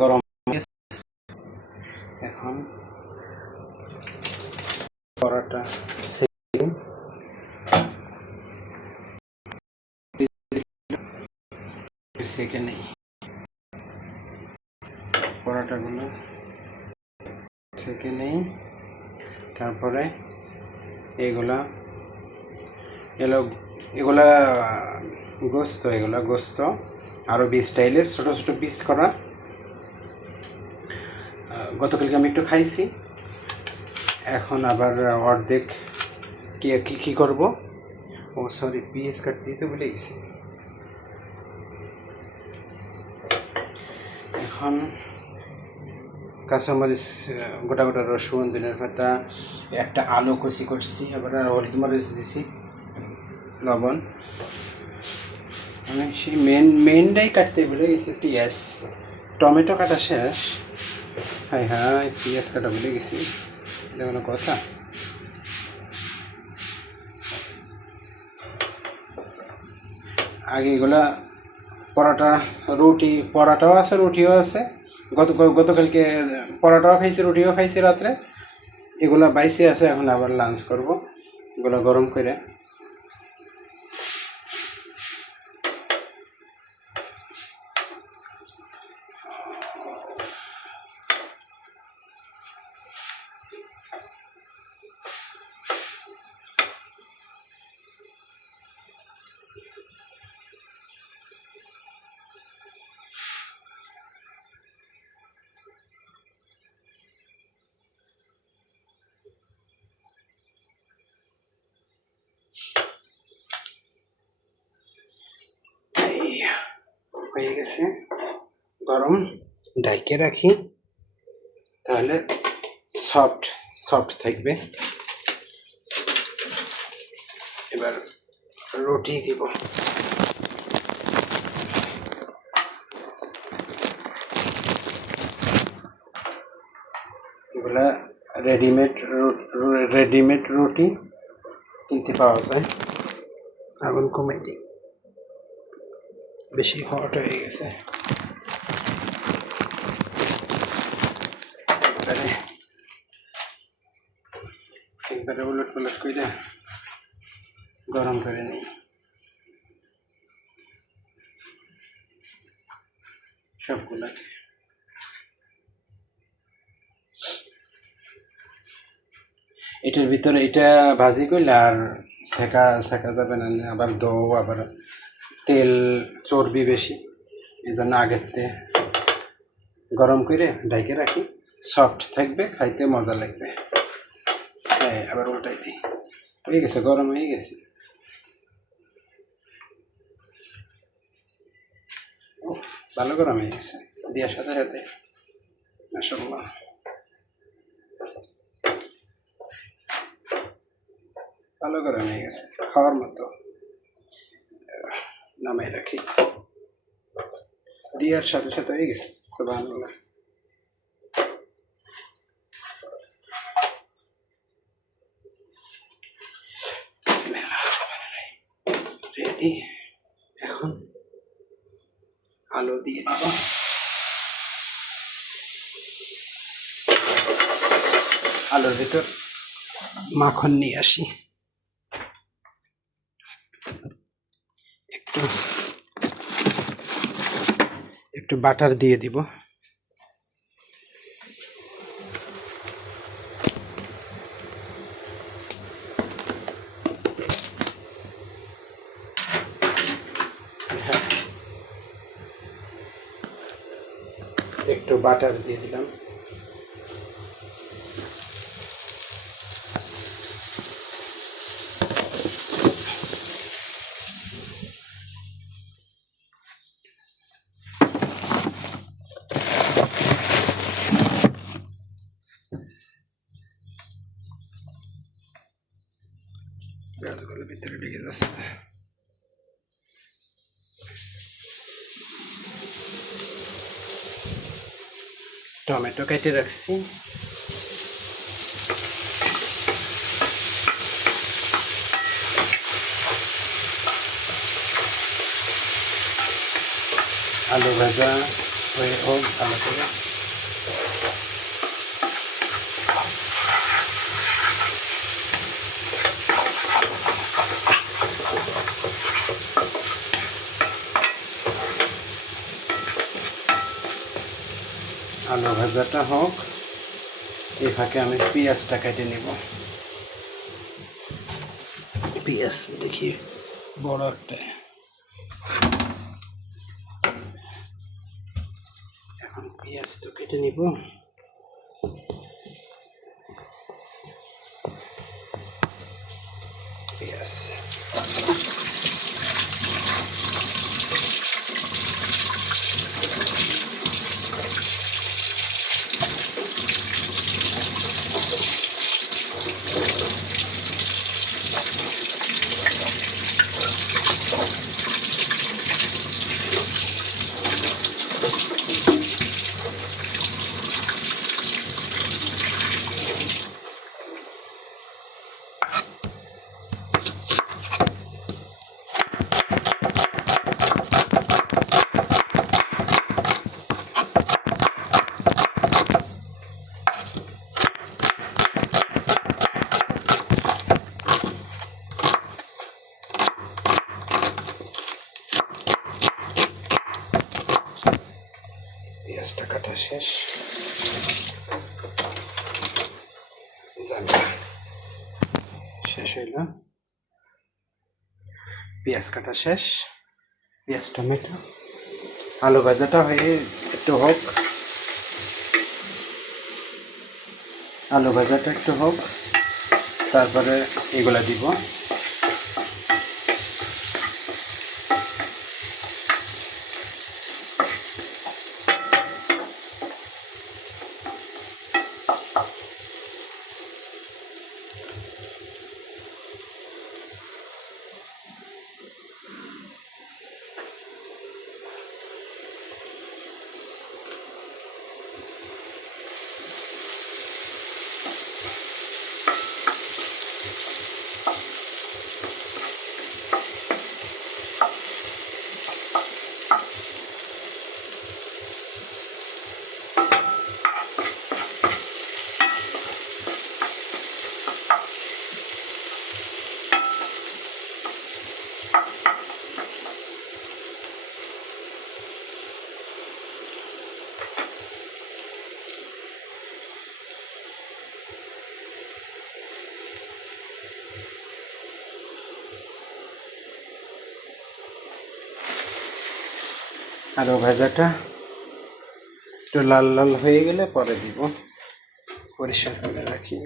গরম এখন পরোটা সেকে নেই, পরোটাগুলো সেকে নেই। তারপরে এগুলা গোস্ত আরবি স্টাইলের ছোটো ছোটো পিস করা। গতকালকে আমি একটু খাইছি, এখন আবার অর্ধেক কী করব, ও সরি পিস কাটতে তো ভুলে গেছি। এখন কাঁচামরিচ, গোটা গোটা রসুন, ধনের পাতা, একটা আলু কুচি করছি, আবার হলুদ মরিচ দিছি, লবণ। আমি সেই মেনটাই কাটতে ভুলে গেছি, পেঁয়াজ। টমেটো কাটা শেষ, হাই পেঁয়াজ কাটা ভুলে গেছি, এটা কোনো কথা? আগে এগুলা পরোটাও আছে, রুটিও আছে। গতকালকে পরোটাও খাইছি, রুটিও খাইছি রাত্রে। এগুলা বাইসে আছে, এখন আবার লাঞ্চ করব এগুলো গরম করে। হয়ে গেছে গরম, ডাইকে রাখি, তাহলে সফট থাকবে। এবার রুটি দিব, এগুলা রেডিমেড রুটি কিনতে পাওয়া যায়। আগুন কমে দিই, বেশি হট হয়ে গেছে। একবারে উলট পালট করে গরম করে নিই। সবগুলাকে এটার ভিতরে এটা ভাজি করলে আর সেকা যাবে না, আবার আবার তেল চর্বি বেশি, এই জন্য আগেরতে গরম করে ঢাইকে রাখি, সফট থাকবে, খাইতে মজা লাগবে। হ্যাঁ, আবার উল্টাই দিই, হয়ে গেছে, গরম হয়ে গেছে। ভালো গরম হয়ে গেছে, দেওয়ার সাথে সাথে মাশাআল্লাহ ভালো গরম হয়ে গেছে, খাওয়ার মতো। নামাই রাখি, দেওয়ার সাথে সাথে হয়ে গেছে। সুবহানাল্লাহ। রেডি। এখন আলু দিয়ে দিব, আলুর ভিতর মাখন নিয়ে আসি, একটু বাটার দিয়ে দিব। একটু বাটার দিয়ে দিলাম, গাছগুলো ভিতরে ঢুকে যাচ্ছে। টমেটো কেটে রাখছি, আলু ভাজা, হয়ে হোক ভালো করে। আলু ভাজাটা হোক, এই ফাঁকে আমি পেঁয়াজটা কেটে নেব। পেঁয়াজ দেখি বড় একটা, এখন পেঁয়াজ তো কেটে নিব। পেঁয়াজ পেঁয়াজটা কাটা শেষ, শেষ হইল, পেঁয়াজ কাটা শেষ, পেঁয়াজ টমেটো। আলু ভাজাটা হয়ে একটু হোক, আলু ভাজাটা একটু হোক, তারপরে এগুলা দিব। আলু ভাজাটা একটু লাল লাল হয়ে গেলে পরে দিব, পরিষ্কার করে রাখি।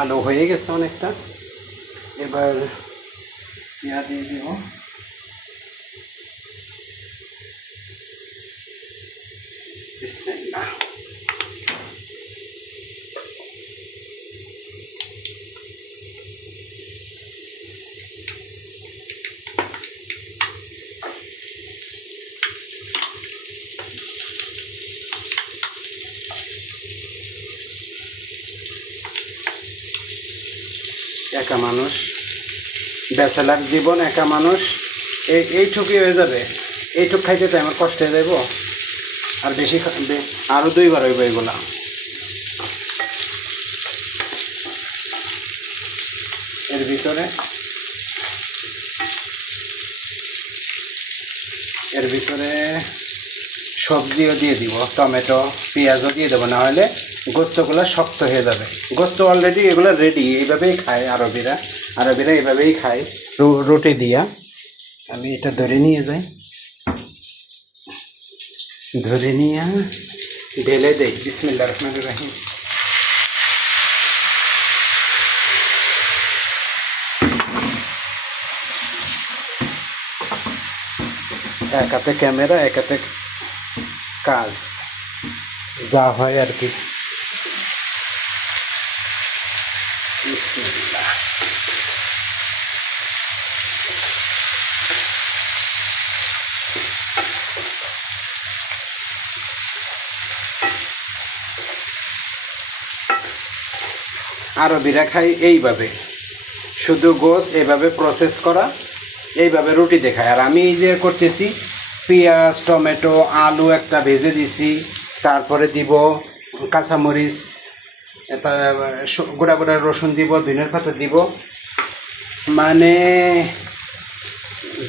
আলু হয়ে গেছে অনেকটা, এবার পেঁয়াজ দিয়ে দিব। বিসমিল্লাহ। একা মানুষ, ব্যাচেলার জীবন, একা মানুষ, এইটুকুই হয়ে যাবে। এইটুক খাইতে তো আমার কষ্ট হয়ে যাইব, আর বেশি আরও 2বার হইব এগুলা। এর ভিতরে এর ভিতরে সবজিও দিয়ে দিব, টমেটো পেঁয়াজও দিয়ে দেবো, না হলে গোস্তগুলো শক্ত হয়ে যাবে। গোস্ত অলরেডি এগুলো রেডি, এইভাবেই খায় আরবিরা, এইভাবেই খায় রুটি দিয়া। আমি এটা ধরে নিয়ে যাই, ধরে নিয়ে ঢেলে দেই। বিসমিল্লাহির রহমানির রহিম। এক হাতে ক্যামেরা, এক হাতে কাজ, যা হয় আর কি। বিসমিল্লাহ। আরবিরা খায় এইভাবে, শুধু গোস এভাবে প্রসেস করা, এইভাবে রুটি দেখায়। আর আমি এই যে করতেছি, পেঁয়াজ টমেটো আলু একটা ভেজে দিছি, তারপরে দিব কাঁচামরিচ, গোটা গোটা রসুন দিব, ধনিয়ার পাতা দিব, মানে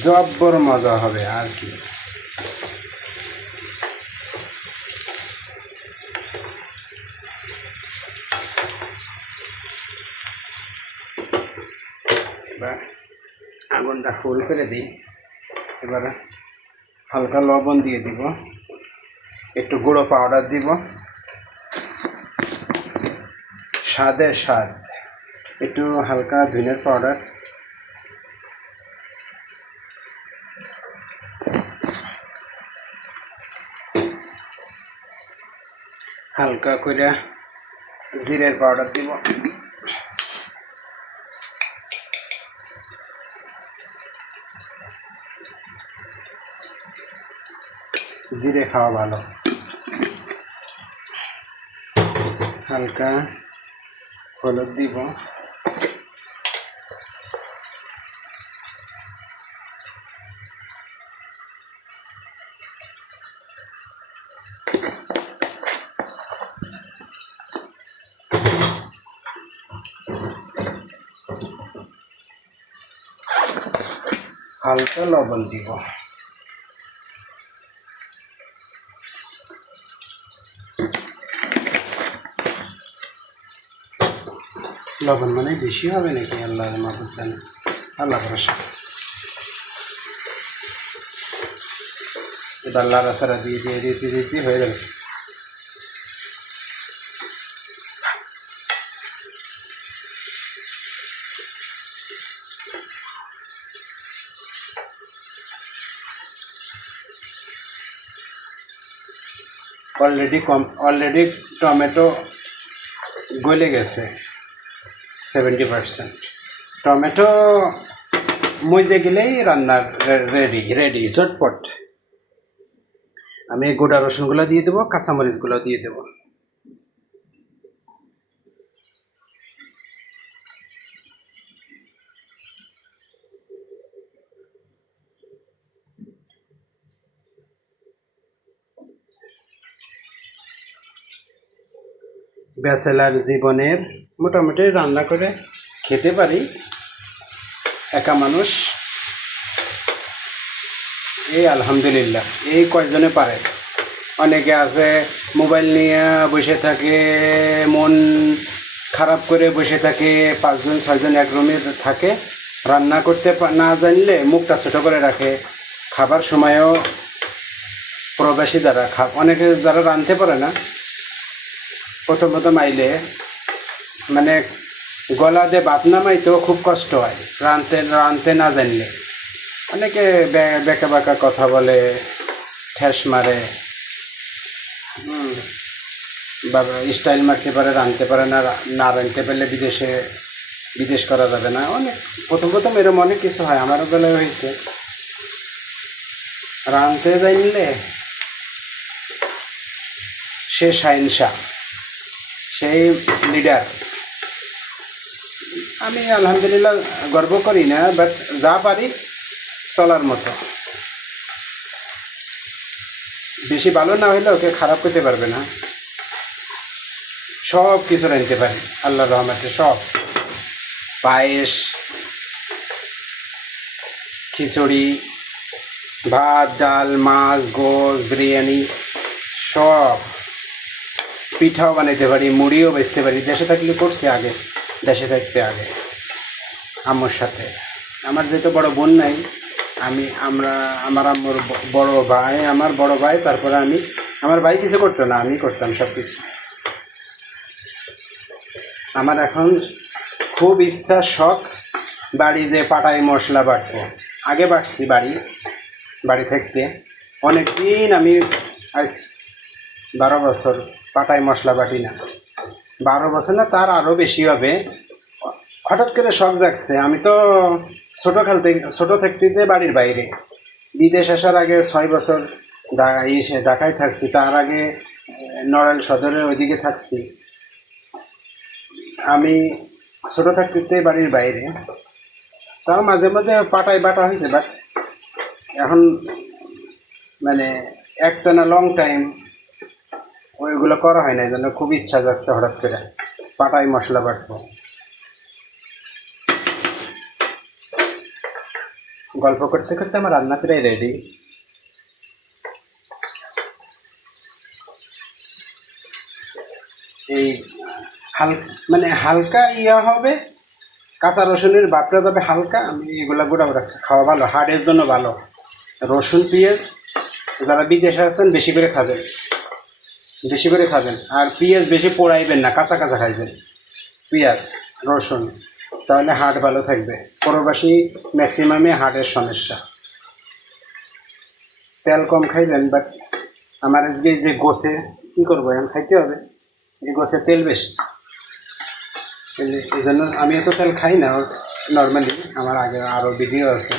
জব্বর মজা হবে আর কি। এবার আগুনটা ফুল করে দিই। এবার হালকা লবণ দিয়ে দিব, একটু গুঁড়ো পাউডার দিব, স্বাদে স্বাদ, একটু হালকা ধনিয়ার পাউডার, হালকা করে জিরের পাউডার দিব, জিরে খাওয়া ভালো, হালকা হলুদ দিব, হালকা লবণ দিব, লবণ মানে বেশি হবে নাকি আল্লাহ মাহবুব জানে, আল্লাহ ভরসা। এবার লাড়াচাড়া দিয়ে দিয়ে দিতে দিতে হয়ে যাবে। অলরেডি টমেটো গলে গেছে 70%। টমেটো মজে গেলেই রান্নার রেডি ঝটপট। আমি গোটা রসুনগুলো দিয়ে দেবো, কাঁচামরিচগুলো দিয়ে দেবো। ব্যাচেলার জীবনের মোটামুটি রান্না করে খেতে পারি, একা মানুষ, এই আলহামদুলিল্লাহ। এই কয়জনে পারে, অনেকে আছে মোবাইল নিয়ে বসে থাকে, মন খারাপ করে বসে থাকে, 5জন 6জন এক রুমে থাকে, রান্না করতে না জানলে মুখটা ছোটো করে রাখে। খাবার সময়ও প্রবাসী যারা অনেকে যারা রাঁধতে পারে না, প্রথম আইলে মানে গলা দিয়ে ভাত নামাইতেও খুব কষ্ট হয় রাঁধতে না জানলে। অনেকে বেঁকা বাঁকা কথা বলে, ঠেস মারে, বা স্টাইল মারতে পারে, রাঁধতে পারে না, না রাঁধতে পারলে বিদেশ করা যাবে না। অনেক প্রথম এরকম অনেক কিছু হয়, আমারও বেলায় হয়েছে। রাঁধতে জানলে সে শাহিনশাহ, সেই লিডার। আমি আলহামদুলিল্লাহ গর্ব করি না, বাট যা পারি চলার মতো। বেশি ভালো না হইলে ওকে খারাপ করতে পারবে না। সব কিছু রাঁধতে পারি আল্লাহর রহমতে, সব। পায়েস, খিচুড়ি, ভাত ডাল মাছ গোশ বিরিয়ানি সব, পিঠাও বানাইতে পারি, মুড়িও বেচতে পারি। দেশে থাকলে করছি আগে, দেশে থাকতে আগে আম্মুর সাথে। আমার যেহেতু বড় বোন নাই, আমার আম্মুর বড় ভাই, আমার বড় ভাই, তারপরে আমি, আমার ভাই কিছু করতো না, আমি করতাম সব কিছু। আমার এখন খুব ইচ্ছা শখ বাড়ি যে পাটাই মশলা বাটবো। আগে বাটছি বাড়ি থাকতে অনেক দিন, আমি আজ 12 বছর পাটাই মশলা বাটি না। 12 বছর না, তার আরও বেশি হবে। হঠাৎ করে শখ জাগছে। আমি তো ছোটো থাকতে বাড়ির বাইরে, বিদেশ আসার আগে 6 বছর ঢাকায় থাকছি। তার আগে নড়াইল সদরের ওইদিকে থাকছি। আমি ছোটো থাকতে বাড়ির বাইরে, তাও মাঝে মাঝে পাটাই বাটা হয়েছে, বাট এখন মানে একটানা লং টাইম ওইগুলো করা হয় না। এই জন্য খুব ইচ্ছা যাচ্ছে হঠাৎ করে পাটাই মশলা বাটবো। গল্প করতে করতে আমার রান্না প্রায় রেডি। এই হালকা ইয়া হবে, কাঁচা রসুনের বাটটা যাবে হালকা। আমি এগুলা গুঁড়া খাওয়া ভালো, হার্টের জন্য ভালো। রসুন পেঁয়াজ যারা বিদেশে আছেন বেশি করে খাবেন, বেশি করে খাবেন। আর পেঁয়াজ বেশি পোড়াইবেন না, কাঁচা কাঁচা খাইবেন পেঁয়াজ রসুন, তাহলে হার্ট ভালো থাকবে। প্রবাসী ম্যাক্সিমামে হার্টের সমস্যা। তেল কম খাইবেন, বাট আমার আজকে যে গোছে কী করবো, এখন খাইতে হবে। এই গোছে তেল বেশি, এই জন্য আমি এত তেল খাই না নর্মালি। আমার আগে আরও ভিডিও আছে।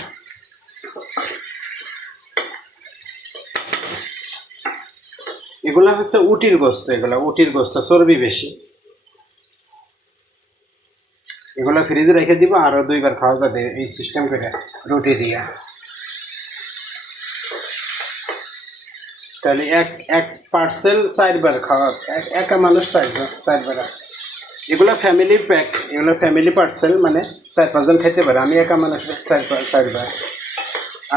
এগুলা হচ্ছে উটির গোস্ত, এগুলা উটির গোস্ত, চর্বি বেশি। এগুলো ফ্রিজে রেখে দিব, আরও 2বার খাওয়া যাবে এই সিস্টেম করে রুটি দিয়া। তাহলে এক পার্সেল 4বার খাওয়া, একা মানুষ 4বার। এগুলো ফ্যামিলি প্যাক, এগুলো ফ্যামিলি পার্সেল, মানে 4-5 জন খেতে পারে। আমি একা মানুষ 4বার।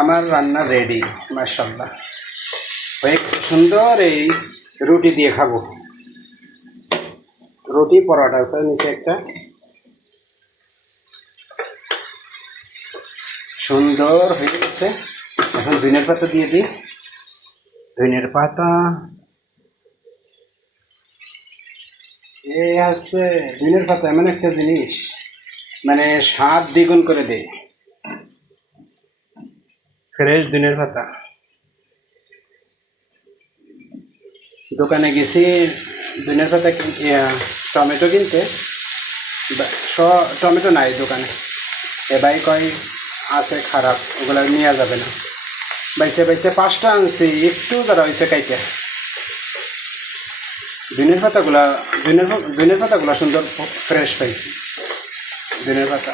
আমার রান্না রেডি মাশাআল্লাহ হয়ে সুন্দর। এই রুটি দিয়ে খাবো, রুটি পরোটা আছে নিচে একটা, সুন্দর হয়ে গেছে। এখন ধনিয়ার পাতা দিয়ে দিই, ধনিয়ার পাতা। এই হচ্ছে ধনিয়ার পাতা এমন একটা জিনিস, মানে স্বাদ দ্বিগুণ করে দেয়। ফ্রেশ ধনিয়ার পাতা। দোকানে গেছি ধনিয়ার পাতা টমেটো কিনতে, টমেটো নাই দোকানে। এ ভাই কয় আছে খারাপ, ওগুলো নেওয়া যাবে না। বাইসে 5টা আনছি, একটু যারা হয়েছে কাইতে। ধনিয়ার পাতাগুলা সুন্দর ফ্রেশ পাইছি। ধনিয়ার পাতা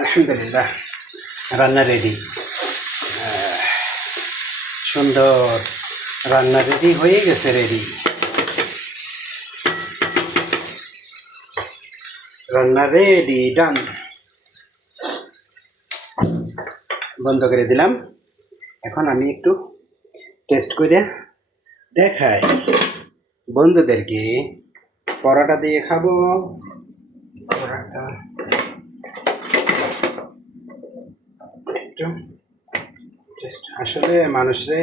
আলহামদুলিল্লাহ, রান্না রেডি। সুন্দর রান্না রেডি হয়ে গেছে, রেডি রান্না রেডি, ডান। বন্ধ করে দিলাম। এখন আমি একটু টেস্ট করে দেখাই বন্ধুদেরকে। পরোটা দিয়ে খাবো, পরোটা একটু টেস্ট। আসলে মানুষরে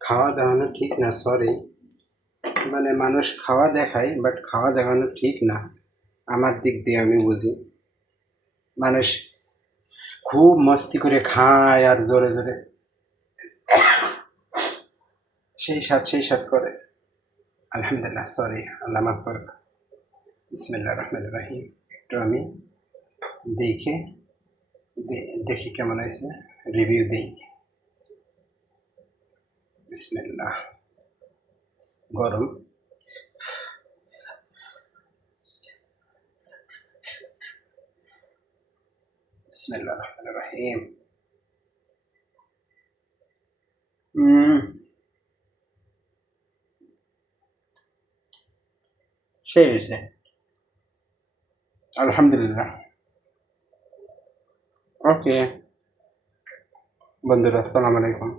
খাওয়া দেখানো ঠিক না, সরি। মানে মানুষ খাওয়া দেখায়, বাট খাওয়া দেখানো ঠিক না। আমার দিক দিয়ে আমি বুঝি, মানুষ খুব মস্তি করে খায় আর জোরে জোরে সেই সাথ করে। আলহামদুলিল্লাহ, সরি, আল্লাহ মাফ করুক। বিসমিল্লাহির রহমানির রহিম। একটু আমি দেখি কেমন হয়েছে, রিভিউ দিই। বিসমিল্লাহ। গরম। বিসমিল্লাহির রহমানির রহিম। সেই হয়েছে, আলহামদুলিল্লাহ। ওকে বন্ধুরা, আসসালামু আলাইকুম।